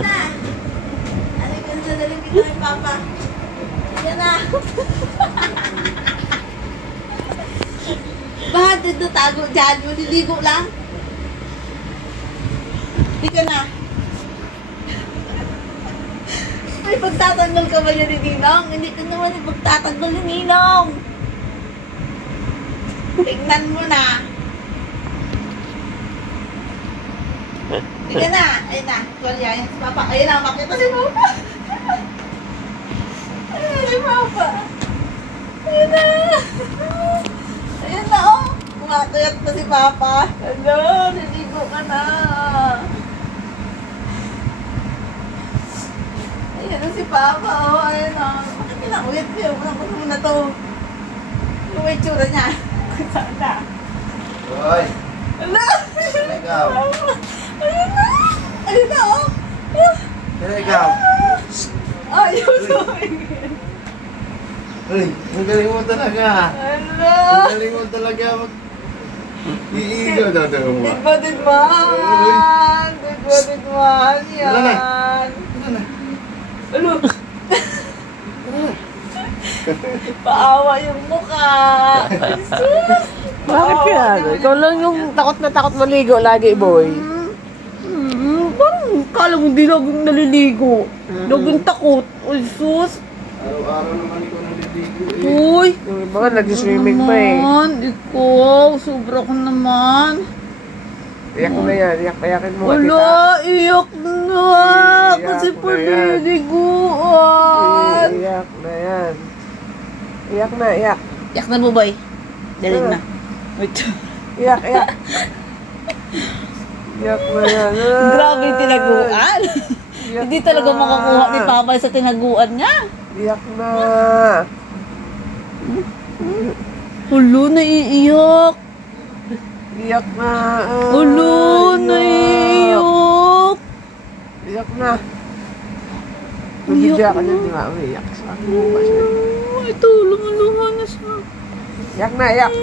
na. Ano yung sadaling dito ni Papa? Halika na. Bakit dito tago dyan? Maliligo lang? Halika na. Ay, pagtatanggol ka ba yan ni Ninong? Hindi ka naman pagtatanggol ni Ninong. Tingnan mo na. Halika na. Ayun na. Kolya, yun si Papa. Ayun na, makita si Papa. Ayun na si Papa. Ayun na. Ayun na, oh. Kumakayat na si Papa. Ano, naligo ka na. Ayun na si Papa, oh. Ayun na. Bakit kinakuyat ko yun? Unang gusto mo na to. Yung may tsura niya. Saan na? Hoy! Ano? Ikaw! Ayun na! Ayun na, oh! Pero ikaw! Ayun na! Uy, ang galing mo talaga! Ano? Ang galing mo talaga mag... Iigaw daw daw mo. Digba-digmaan! Digba-digmaan yan! Ano na? Ano na? Ano? Paawa yung mukha! Jesus! Bakit yan? Ikaw lang yung takot na takot maligo lagi, boy. Parang kala mo hindi laging naliligo. Laging takot. Uy, sus! Araw-araw naman ikaw naliligo eh. Uy! Yung iba nga nag-swimming pa eh. Naman, ikaw. Sobra ko naman. Iyak mo na yan. Iyak-iyakin mo. Wala, iyak na. Iyak Kasi na paliliguan. Iyak na yan. Iyak na, iyak. Iyak na mo, boy. Dalig na. Wait. Iyak, iyak. Iyak na yan. Grabe yung tinaguan. Iyak Hindi talaga na. makakuha ni Papa sa tinaguan niya. Iyak na. Hulo, naiiyak. Iyak na. Hulo, naiiyak. Iyak na. Tubigyan ka niya, di ba? Iyak sa akin. Ay, tulong na siya. Iyak na, iyak.